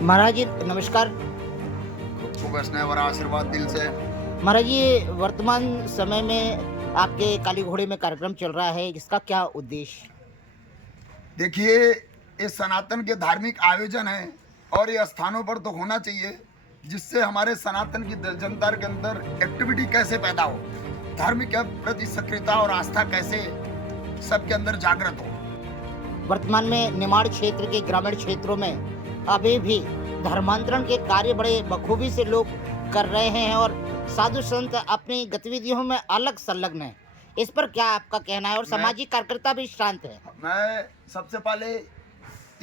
महाराज जी नमस्कार। खूब स्नेह और आशीर्वाद दिल से। महाराज जी वर्तमान समय में आपके काली घोड़े में कार्यक्रम चल रहा है, इसका क्या उद्देश्य? देखिए, ये सनातन के धार्मिक आयोजन है और ये स्थानों पर तो होना चाहिए, जिससे हमारे सनातन की जनता के अंदर एक्टिविटी कैसे पैदा हो, धर्म के प्रति सक्रियता और आस्था कैसे सबके अंदर जागृत हो। वर्तमान में निमाड़ क्षेत्र के ग्रामीण क्षेत्रों में अभी भी धर्मांतरण के कार्य बड़े बखूबी से लोग कर रहे हैं और साधु संत अपनी गतिविधियों में अलग संलग्न है। इस पर क्या आपका कहना है? और मैं सामाजिक कार्यकर्ता भी शांत है। मैं सबसे पहले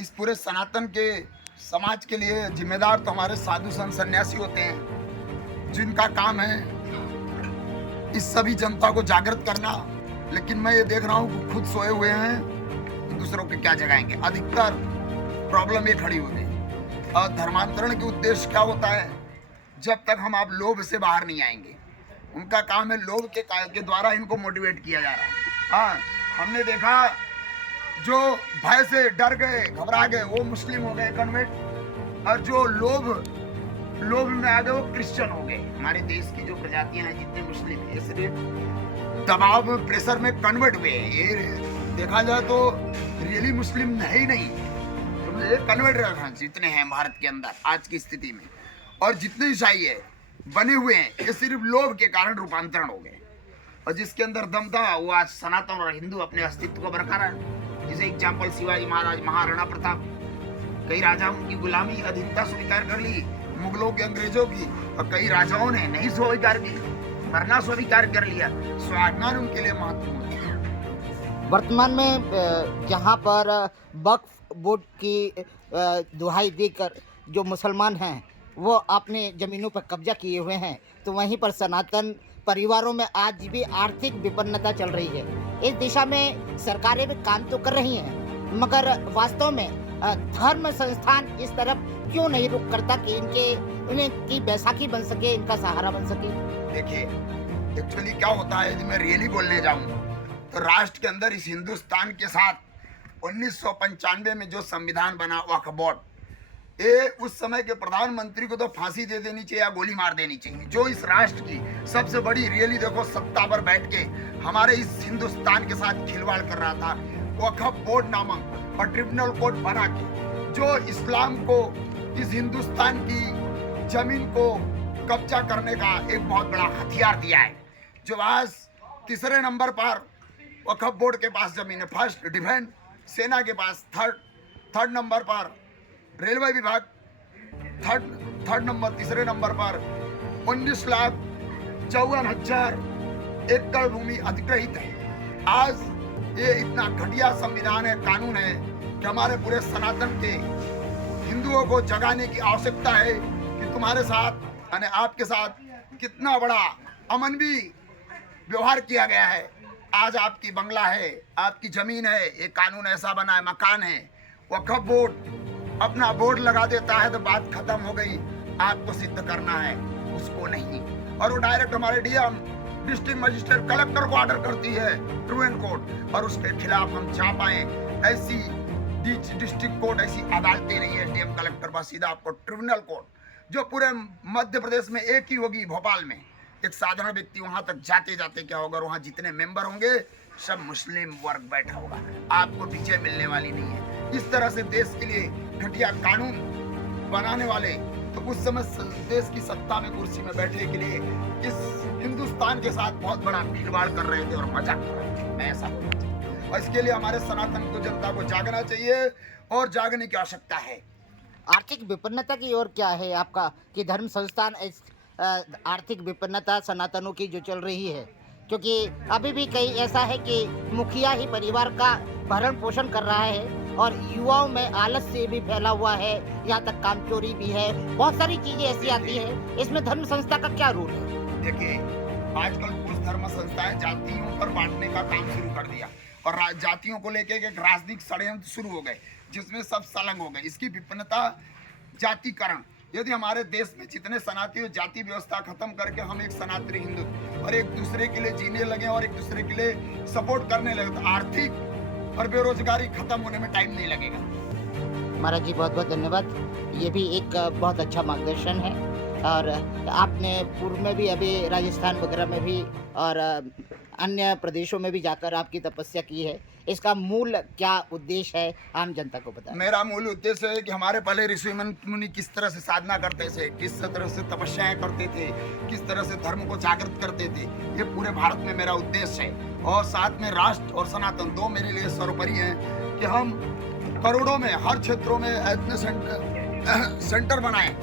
इस पूरे सनातन के समाज के लिए जिम्मेदार तो हमारे साधु संत सन्यासी होते हैं, जिनका काम है इस सभी जनता को जागृत करना। लेकिन मैं ये देख रहा हूँ कि खुद सोए हुए हैं, दूसरों के क्या जगाएंगे। अधिकतर प्रॉब्लम ये खड़ी हो गई। और धर्मांतरण के उद्देश्य क्या होता है? जब तक हम आप लोभ से बाहर नहीं आएंगे, उनका काम है लोभ के द्वारा इनको मोटिवेट किया जा रहा है। हाँ, हमने देखा जो भय से डर गए, घबरा गए, वो मुस्लिम हो गए कन्वर्ट, और जो लोभ में आ गए वो क्रिश्चियन हो गए। हमारे देश की जो प्रजातियां हैं जितने मुस्लिम हैं, सिर्फ दबाव में प्रेशर में कन्वर्ट हुए हैं। ये देखा जाए तो रियली मुस्लिम है ही नहीं, ये कन्वर्ट जितने हैं भारत के अंदर आज की स्थिति में, और जितने ईसाई है बने हुए हैं, ये सिर्फ लोभ के कारण रूपांतरण हो गए। और जिसके अंदर दम था वो आज सनातन और हिंदू अपने अस्तित्व को बरकरार है। जैसे एग्जाम्पल शिवाजी महाराज, महाराणा प्रताप, कई राजाओं की गुलामी अधीनता स्वीकार कर ली, मुगलों के, अंग्रेजों की, और कई राजाओं ने नहीं स्वीकार की, मरना स्वीकार कर लिया। स्वाभिमान उनके लिए महत्वपूर्ण है। वर्तमान में जहाँ पर वक्फ बोर्ड की दुहाई देकर जो मुसलमान हैं वो अपने ज़मीनों पर कब्जा किए हुए हैं, तो वहीं पर सनातन परिवारों में आज भी आर्थिक विपन्नता चल रही है। इस दिशा में सरकारें भी काम तो कर रही हैं, मगर वास्तव में धर्म संस्थान इस तरफ क्यों नहीं रुख करता कि इनकी बैसाखी बन सके, इनका सहारा बन सके? देखिए, एक्चुअली क्या होता है, यदि मैं रियली बोलने जाऊं तो राष्ट्र के अंदर इस हिंदुस्तान के साथ 1995 में जो संविधान बना वक्फ बोर्ड, ये उस समय के प्रधानमंत्री को तो फांसी दे देनी चाहिए या गोली मार देनी चाहिए। जो इस राष्ट्र की सबसे बड़ी रियली देखो सत्ता पर बैठ के हमारे इस हिंदुस्तान के साथ खिलवाड़ कर रहा था, वक्फ बोर्ड नामक और ट्रिब्यूनल कोर्ट बना के जो इस्लाम को, इस हिंदुस्तान की जमीन को कब्जा करने का एक बहुत बड़ा हथियार दिया है। जो आज तीसरे नंबर पर वक्फ बोर्ड के पास जमीन है, फर्स्ट डिफेंस, सेना के पास थर्ड नंबर पर रेलवे विभाग, थर्ड नंबर, तीसरे नंबर पर 19,54,000 एकड़ भूमि अधिग्रहित है। आज ये इतना घटिया संविधान है, कानून है कि हमारे पूरे सनातन के हिंदुओं को जगाने की आवश्यकता है कि तुम्हारे साथ यानी आपके साथ कितना बड़ा अमानवीय व्यवहार किया गया है। आज आपकी बंगला है, आपकी जमीन है, एक कानून ऐसा बना है, मकान है, वक्फ बोर्ड अपना बोर्ड लगा देता है तो बात खत्म हो गई। आपको सिद्ध करना है, उसको नहीं। और वो डायरेक्ट हमारे डीएम, डिस्ट्रिक्ट मजिस्ट्रेट, कलेक्टर को ऑर्डर करती है ट्रिब्यूनल कोर्ट, और उसके खिलाफ हम जा पाए ऐसी डिस्ट्रिक्ट कोर्ट, ऐसी अदालतें नहीं है डीएम कलेक्टर पर, सीधा आपको ट्रिब्यूनल कोर्ट, जो पूरे मध्य प्रदेश में एक ही होगी, भोपाल में। एक साधारण व्यक्ति वहां तक जाते जाते क्या होगा, वहां जितने मेंबर होंगे सब मुस्लिम वर्ग बैठा होगा, आपको विजय मिलने वाली नहीं है। इस तरह से देश के लिए घटिया कानून बनाने वाले तो उस समय देश की सत्ता में, कुर्सी में बैठने के लिए इस हिंदुस्तान के साथ बहुत बड़ा खिलवाड़ कर रहे थे और मजाक कर रहे थे। मैं ऐसा बोलना चाहता हूं, और इसके लिए हमारे सनातन को, जनता को जागना चाहिए और जागने की आवश्यकता है। आर्थिक विपन्नता की ओर क्या है आपका कि धर्म संस्थान आर्थिक विपन्नता सनातनों की जो चल रही है, क्योंकि अभी भी कई ऐसा है कि मुखिया ही परिवार का भरण पोषण कर रहा है और युवाओं में आलस्य भी फैला हुआ है, यहाँ तक काम चोरी भी है, बहुत सारी चीजें ऐसी आती है। इसमें धर्म संस्था का क्या रोल है? देखिए, आजकल कुछ धर्म संस्थाएं जातियों पर बांटने का काम शुरू कर दिया और जातियों को लेकर एक राजनीतिक षड्यंत्र शुरू हो गए, जिसमें सब संलग्न हो गए। इसकी विपन्नता, जातिकरण। यदि हमारे देश में जितने सनातनी जाति व्यवस्था खत्म करके हम एक सनातनी हिंदू और एक दूसरे के लिए जीने लगे और एक दूसरे के लिए सपोर्ट करने लगे, तो आर्थिक और बेरोजगारी खत्म होने में टाइम नहीं लगेगा। महाराज जी बहुत बहुत धन्यवाद। ये भी एक बहुत अच्छा मार्गदर्शन है। और आपने पूर्व में भी अभी राजस्थान वगैरह में भी और अन्य प्रदेशों में भी जाकर आपकी तपस्या की है। इसका मूल क्या उद्देश्य है, आम जनता को बताएं। मेरा मूल उद्देश्य है कि हमारे पहले ऋषि मुनि किस तरह से साधना करते थे, किस तरह से तपस्याएं करते थे, किस तरह से धर्म को जागृत करते थे, ये पूरे भारत में मेरा उद्देश्य है। और साथ में राष्ट्र और सनातन दो मेरे लिए सर्वोपरि हैं कि हम करोड़ों में हर क्षेत्रों में ऐसे सेंटर बनाएं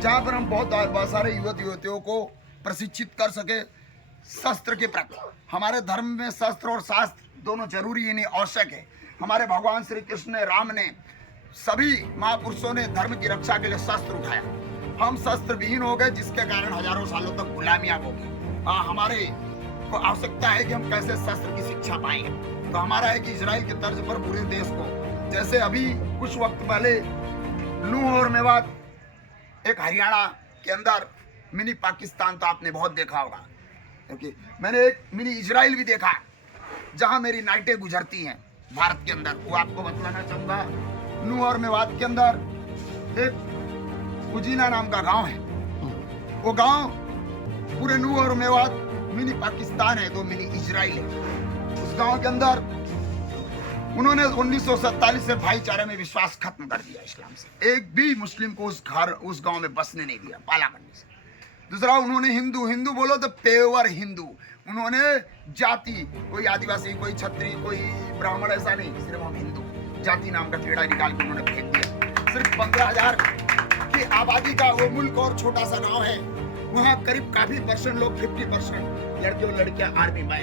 जहाँ पर हम बहुत सारे युवक युवतियों को प्रशिक्षित कर सके शस्त्र के प्रति। हमारे धर्म में शस्त्र और शास्त्र दोनों जरूरी यानी आवश्यक है। हमारे भगवान श्री कृष्ण ने, राम ने, सभी महापुरुषों ने धर्म की रक्षा के लिए शस्त्र उठाया। हम शस्त्र विहीन हो गए, जिसके कारण हजारों सालों तक गुलामियां हो गई। हमारे को आवश्यकता है कि हम कैसे शस्त्र की शिक्षा पाएंगे। तो हमारा है कि इजराइल के तर्ज पर पूरे देश को, जैसे अभी कुछ वक्त पहले नूह और मेवात, एक हरियाणा के अंदर मिनी पाकिस्तान तो आपने बहुत देखा होगा, क्योंकि मैंने एक मिनी इजराइल भी देखा जहां मेरी नाइटें गुजरती हैं भारत के अंदर। वो आपको बतलाना चाहूंगा, नूह और मेवात के अंदर एक उजीना नाम का गांव है। वो गांव पूरे नूह और मेवात मिनी पाकिस्तान है, दो मिनी इजराइल है। उस गांव के अंदर उन्होंने 1947 से भाईचारे में विश्वास खत्म कर दिया इस्लाम से। एक भी मुस्लिम को उस गांव में बसने नहीं दिया, पाला करने से। दूसरा, उन्होंने हिंदू बोलो तो पेवर हिंदू। उन्होंने जाति, कोई आदिवासी, कोई क्षत्रिय, कोई ब्राह्मण, ऐसा नहीं, सिर्फ हम हिंदू जाति नाम का टेढ़ा निकाल के उन्होंने फेंक दिया। सिर्फ 15,000 की आबादी का वो मुल्क और छोटा सा गांव है। वहाँ करीब काफी परसेंट लोग, 50% लड़के और लड़कियां आर्मी में।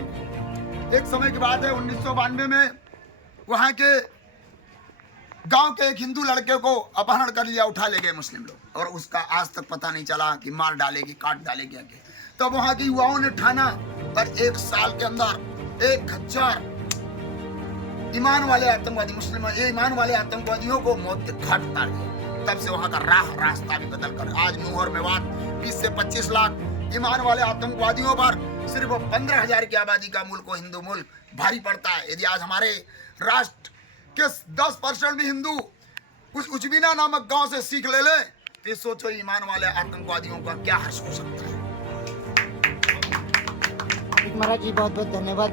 एक समय की बात है, 1992 में वहाँ के गांव के एक हिंदू लड़के को अपहरण कर लिया, उठा ले गए मुस्लिम लोग, और उसका आज तक पता नहीं चला कि मार डालेगी, काट डालेगी आगे। तब वहां के युवाओं ने ठाना और 1 साल के अंदर 1000 ईमान वाले आतंकवादी, मुस्लिम ईमान वाले आतंकवादियों को मौत के घाट उतार दिया। तब से वहां का रास्ता भी बदल कर आज नूह और मेवात 20 से 25 लाख ईमान वाले आतंकवादियों पर सिर्फ 15,000 की आबादी का मुल्क को, हिंदू मुल्क, भारी पड़ता है। यदि आज हमारे राष्ट्र के 10% भी हिंदू उस उजबिना नामक गांव से सीख ले तो सोचो ईमान वाले आतंकवादियों का क्या हर्ष हो सकता है। महाराज जी, बहुत बहुत धन्यवाद।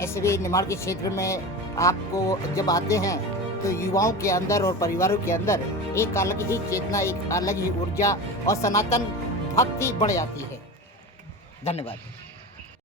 ऐसे भी निर्माण के क्षेत्र में आपको जब आते हैं तो युवाओं के अंदर और परिवारों के अंदर एक अलग ही चेतना, एक अलग ही ऊर्जा और सनातन भक्ति बढ़ जाती है। धन्यवाद।